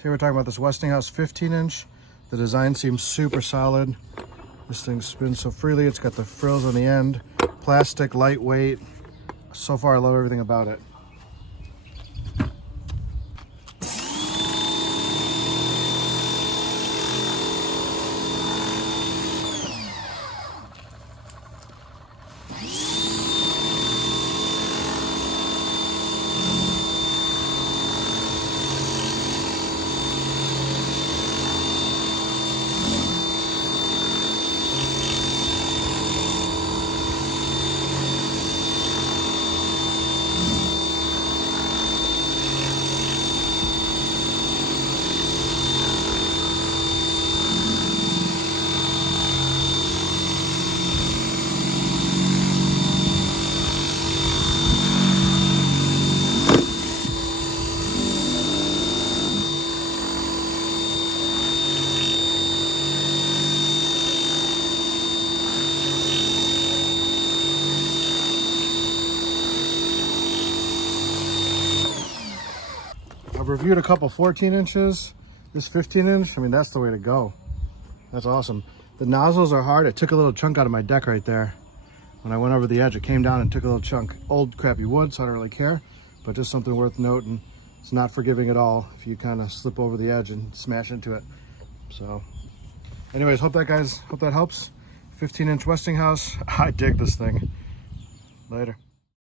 Today we're talking about this Westinghouse 15-inch. The design seems super solid. This thing spins so freely. It's got the frills on the end. Plastic, lightweight. So far I love everything about it. I've reviewed a couple 14 inches. This 15 inch, I mean, that's the way to go. That's awesome. The nozzles are hard. It took a little chunk out of my deck right there. When I went over the edge, it came down and took a little chunk. Old crappy wood, so I don't really care, but just something worth noting. It's not forgiving at all if you kind of slip over the edge and smash into it. So anyways, hope that helps. 15-inch Westinghouse. I dig this thing. Later.